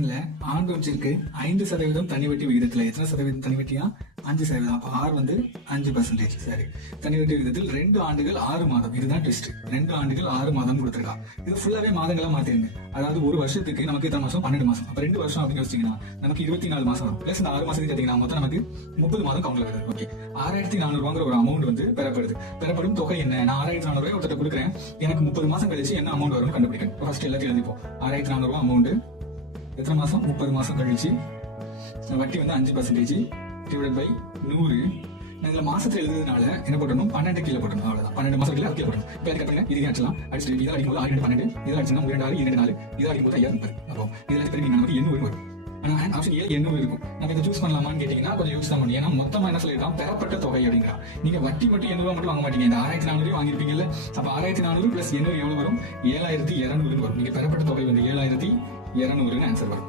இல்ல ஆண்டு ஒன்றிற்கு 5% தனி வட்டி விகிதத்துல எத்தனை சதவீதம் தனி வட்டியா? 5%. அப்ப ஆர் வந்து 5%. சரி, தனி வட்டி விகிதத்தில் 2 ஆண்டுகள் 6 மாதம். இதுதான் ட்விஸ்ட். 2 ஆண்டுகள் 6 மாதம் கொடுத்திருக்கான். இது ஃபுல்லாவே மாதங்களா மாத்திருங்க. அதாவது ஒரு வருஷத்துக்கு நமக்கு எத்தனை மாசம்? 12 மாசம். அப்ப 2 வருஷம் அப்படின்னு யோசிச்சீங்கன்னா நமக்கு 24 மாசம் வரும். பிளஸ் இந்த 6 மாசத்துக்கு கேட்டீங்கன்னா மொத்தம் நமக்கு 30 மாதம் கவுண்ட்ல வருது. ஓகே, 6400 ஒரு அமௌண்ட் வந்து பெறப்படுது. பெறப்படும் தொகை என்ன? நான் 6400 ஒருத்தர் கொடுக்குறேன். எனக்கு 30 மாசம் கழிச்சு என்ன அமௌண்ட் வரும்னு கண்டுபிடிக்கணும். ஃபர்ஸ்ட் எல்லாத்தையும் எழுதிப்போம். 6400 அமௌண்ட் எத்தனை மாசம்? 30 மாசம் கழிச்சு. வட்டி வந்து 5% டிவைட் பை 100. இதுல மாசத்துல எழுதுறதுனால என்ன போட்டணும்? 12 கீழே போட்டணும். அவ்வளவுதான். 12 மாசம் கீழே போட்டணும். இப்ப எனக்கு பண்ணுங்க, இது அடிச்சலாம். அடிச்சுட்டு இதை அடிக்கும்போது 6 12, இதை அடிச்சுனா 3 6 2 4, இதை அடிக்கும்போது 5030. அப்போ இதுல பெருக்கி நமக்கு 800 வரும். ஆனா ஆப்ஷன் ஏ 800 இருக்கும். நம்ம இதை சூஸ் பண்ணலாமான்னு கேட்டீங்கன்னா கொஞ்சம் யோசிச்சு தான் பண்ணி. ஏன்னா மொத்தமா என்ன சொல்லிருக்கான்? பெறப்பட்ட தொகை அப்படிங்கிறா. நீங்க வட்டி மட்டும் 800 மட்டும் வாங்க மாட்டீங்க. இந்த 6400 வாங்கிருப்பீங்கல்ல. அப்ப 6400 பிளஸ் 800 எவ்வளவு வரும்? 7200 வரும். நீங்க பெறப்பட்ட தொகை வந்து 7200 ஆன்சர் வரும்.